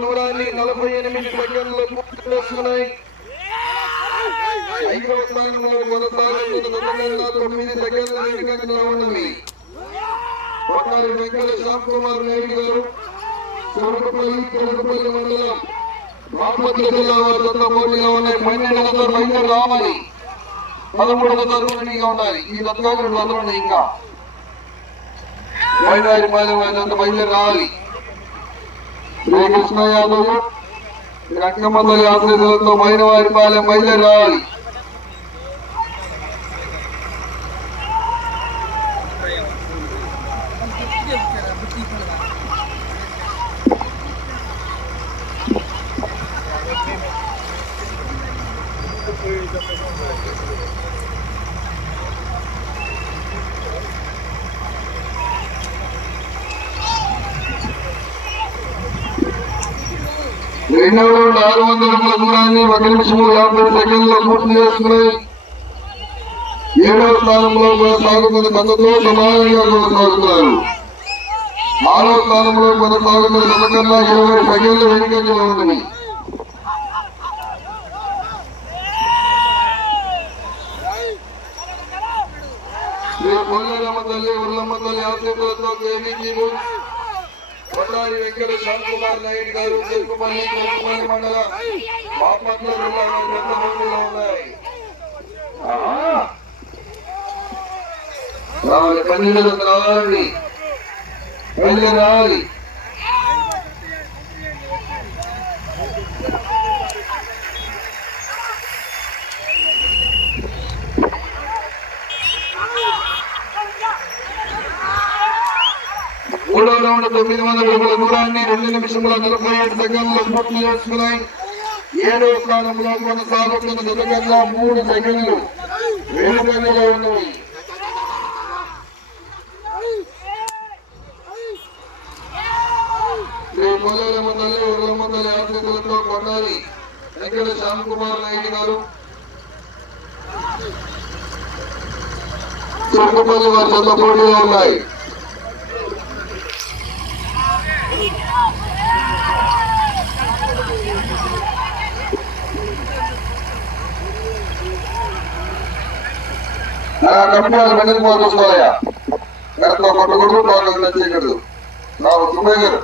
దూరాన్ని 48 సెకండ్లు పూర్తి చేసుకున్నాయి. 5వ స్థానంలో కొనసాగుతున్న 9 సెకండ్ల వెనుకంగా ఉన్నవి. కొట్టారి వెంకట శ్యామ్ కుమార్ నాయుడు గారు కొడుకుపల్లి మండలం బాపట్ల జిల్లా వారితో పోటీగా ఉన్నాయి. 12 బయలుదేరి రావాలి. 13 తరగతిగా ఉన్నాయి. ఈ దత్తాలు 2 వందలు ఉన్నాయి. ఇంకా 5,000 బయలుదేరి రావాలి. శ్రీకృష్ణ యాదవ్ రంగమందరి ఆశీస్సులతో మైనవారిపాలెం బయలుదేరి రావాలి. రెండవ రౌండ్ 600 అడుగుల దూరాన్ని 1 నిమిషం 50 సెకండ్లో పూర్తి చేసుకున్నాయి. 7వ స్థానంలో కొనసాగుతున్న గతతో సమానంగా కొనసాగుతున్నారు. 6వ స్థానంలో కొనసాగుతున్న గత కన్నా 20 సెకండ్లు వెనుకంగా ఉంది. శ్రీ పోలేరమ్మ తల్లి ఉల్లమ్మ తల్లి ఆశీర్వాదంతో కేవీజీలు కొట్టారి వెంకట శ్యామ్ కుమార్ నాయుడు గారు కొడుకుపల్లి మండలం బాపట్ల జిల్లా పెద్ద పోటీలో ఉన్నాయి. 12 రావాలి. రావాలి. మూడవ రౌండ్ 900 అడుగుల దూరాన్ని 2 నిమిషముల 47 సెకండ్లు పూర్తి చేసుకున్నాయి. 7వ స్థానంలో కొనసాగుతున్న జతకన్నా 3 సెకండ్లు వెనుకంగా ఉన్నవి. శ్రీ పోలేరమ్మ తల్లి ఉల్లమ్మ తల్లి ఆశీస్సులతో కొట్టాలి వెంకట శ్యామ్ కుమార్ నాయుడు గారు కొడుకుపల్లి వారి జత పోటీలో ఉన్నాయి. కమిటీ వాళ్ళు వెనక్కి పోసుకోవాలయా గతంలో కొట్టకూడదు బాగా నచ్చేయకూడదు. నాకు సుబ్బయ్య గారు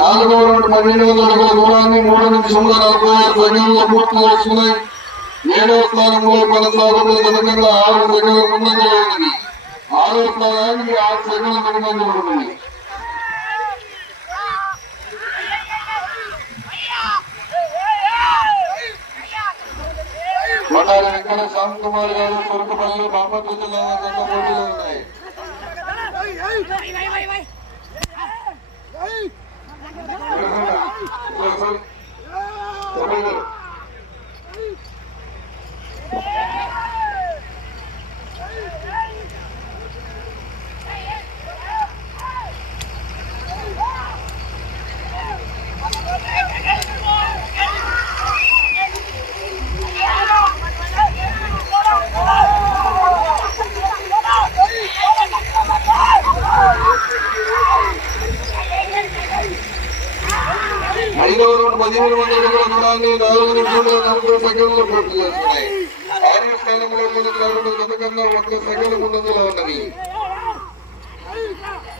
4వ రౌండ్ 1500 అడుగుల దూరాన్ని 3 నిమిషముల 46 సెకండ్లు పూర్తి చేసుకున్నాయి. 7వ స్థానంలో కొనసాగుతున్న జతకన్నా 6 సెకండ్ల ముందంగా ఉంది. 6వ స్థానానికి 6 సెకండ్ల ముందంగా ఉంటుంది. కొట్టారి వెంకట శ్యామ్ కుమార్ గారు కొడుకుపల్లి బాపట్ల జిల్లా జత పోటీలో ఉన్నాయి. ఐదవ రౌండ్ 1500 అడుగుల దూరాన్ని 4 నిమిషముల 40 సెకండ్లు పూర్తి చేస్తున్నాయి. 6వ స్థానంలో కొనసాగుతున్న జతకన్నా 1 సెకండ్ ముందంజలో ఉన్నది.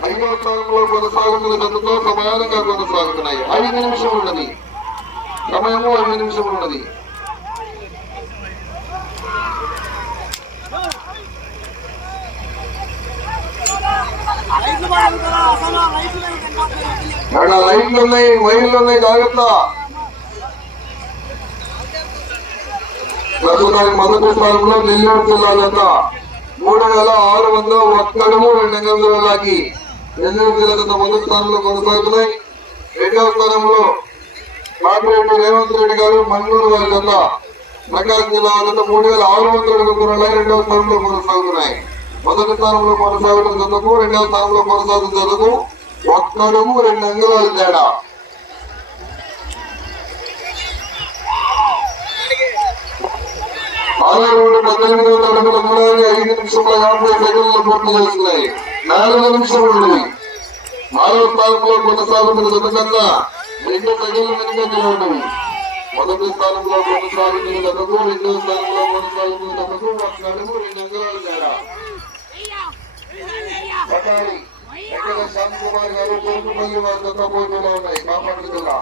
5వ స్థానంలో కొనసాగుతున్న జతతో సమానంగా కొనసాగుతున్నాయి. 5 నిమిషం ఉన్నది, సమయము 5 నిమిషం ఉన్నది. లైట్లు ఉన్నాయి, వైర్లు ఉన్నాయి, జాగ్రత్త. ప్రస్తుతానికి మొదటి స్థానంలో నెల్లూరు జిల్లా జత 3601 అడుగు 2 అంగుళాల లాగి నెల్లూరు జిల్లా జత మొదటి స్థానంలో కొనసాగుతున్నాయి. 2వ స్థానంలో మాపిరెడ్డి రేవంత్ రెడ్డి గారు మంగళూరు వారి జత ప్రకాశం జిల్లా జత 3600 అడుగు దూరంలో 2వ స్థానంలో కొనసాగుతున్నాయి. మొదటి స్థానంలో కొనసాగుతున్న జతకు 2వ స్థానంలో కొనసాగుతున్న జతకు 1 అడుగు 2 అంగుళాల తేడా. ఆలూరు 18 అడుగుల దూరాన్ని 5 నిమిషంలో 50 సెకండ్లు పూర్తి చేస్తున్నాయి. 4 నిమిషాలు ఉన్నది. 6వ స్థానంలో కొనసాగుతున్న జత కన్నా 2 సెకండ్లు వెనుకంజలో ఉన్నవి. మొదటి స్థానంలో కొనసాగుతున్న జతకు 2వ స్థానంలో కొనసాగుతున్న జతకు 1 అడుగు 2 అంగుళాల తేడా. పటాలి ఎక్కడ శాంతి కుమార్ గారు తూర్పుపల్లి వారి జత పోటీలో ఉన్నాయి. కాపాడు జిల్లా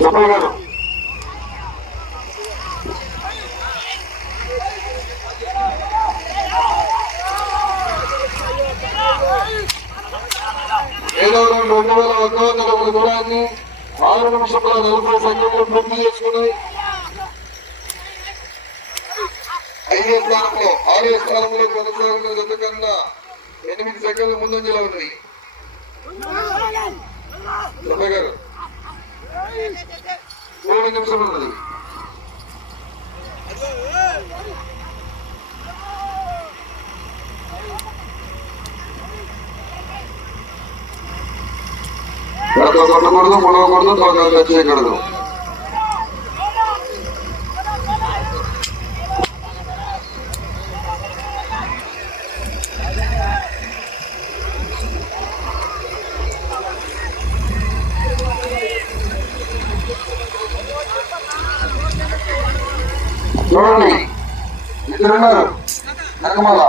చెప్పగారు 2100 అడుగుల దూరాన్ని 6 నిమిషముల 40 సెకండ్లు పూర్తి చేసుకున్నాయి. 5వ స్థానంలో కొనసాగుతున్న జత కన్నా 8 సెకండ్లు ముందంజలో ఉన్నాయి. చెప్పగారు 3 నిమిషాలు ఉన్నది. కొట్టకూడదు, ముడవకూడదు, తొందరగా చేయకూడదు. చూడండి, ఇద్దరున్నారు నగమాల.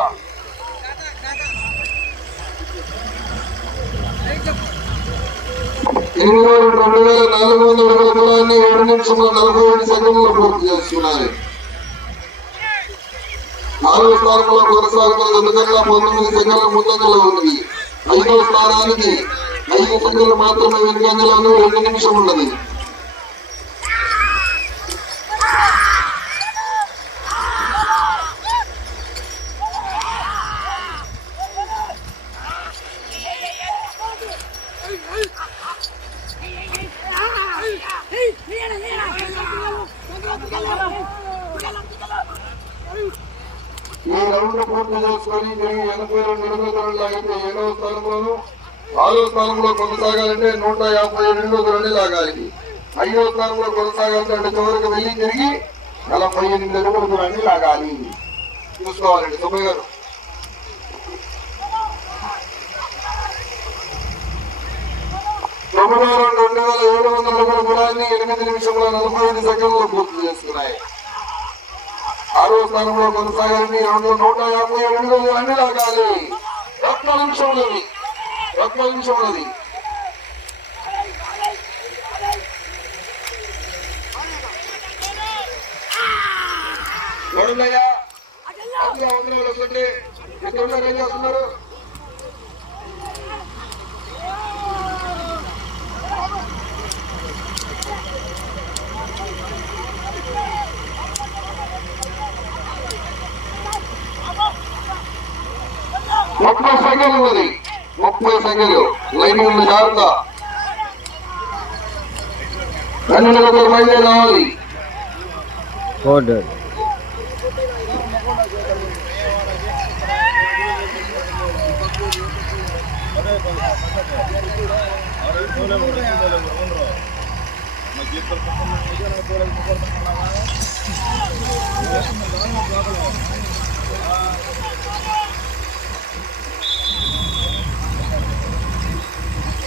ఇంగ్లాండ్ 2400 అడుగుల దూరాన్ని 7 నిమిషముల 47 సెకండ్లు పూర్తి చేస్తున్నారు. 4వ స్థానంలో కొనసాగుతున్న జతకన్నా 19 సెకండ్ల ముందంజలో ఉంది. 5వ స్థానానికి 5 సెకండ్లు మాత్రమే వెనుకంజలో 2 నిమిషం ఉన్నది. ఈ రౌండ్ పూర్తి చేసుకొని తిరిగి 82 అడుగుల దూరం లాగితే 7వ స్థానంలోను, 6వ స్థానంలో కొనసాగాలంటే 157 అడుగుల దూరాన్ని లాగాలి. 5వ స్థానంలో కొనసాగాలంటే అంటే చివరికి వెళ్ళి తిరిగి 48 అడుగుల దూరాన్ని లాగాలి. చూసుకోవాలండి సుబ్బయ్య గారు. తొమ్మిదో రౌండ్ 2700 అడుగుల దూరాన్ని 8 నిమిషముల 45 సెకండ్లు పూర్తి చేస్తున్నాయి. 6వ స్థానంలో కొనసాగాలని 157 అడుగుల దూరాన్ని లాగాలి. 1 నిమిషం ఉన్నది. ఏం చేస్తున్నారు? ముప్పై సెకండ్లు ఉన్నది. 30 సెకండ్లు లైనింగ్ ఉంది. జాగ్రత్త. 2 నిమిషాలు బయలుదేరి రావాలి.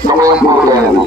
సమయం పూర్తయింది.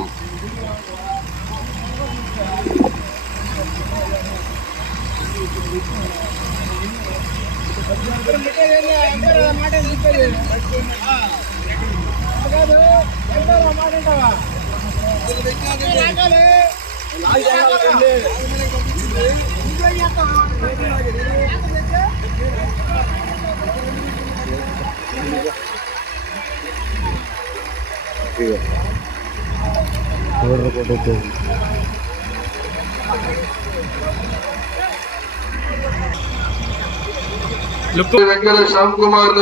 వెంకట శ్యామ్ కుమార్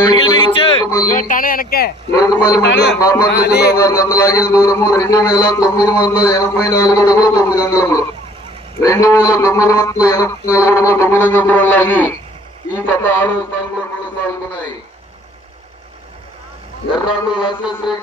నందలాగిన దూరము 2984 అడుగులు 9 అంగుళములు. 2984 అడుగులు 9 అంగుళములు లాగి ఈ కథ 6వ స్థానంలో కొనసాగుతున్నాయి. ఎర్రాళ్ళు రాజశ్రీ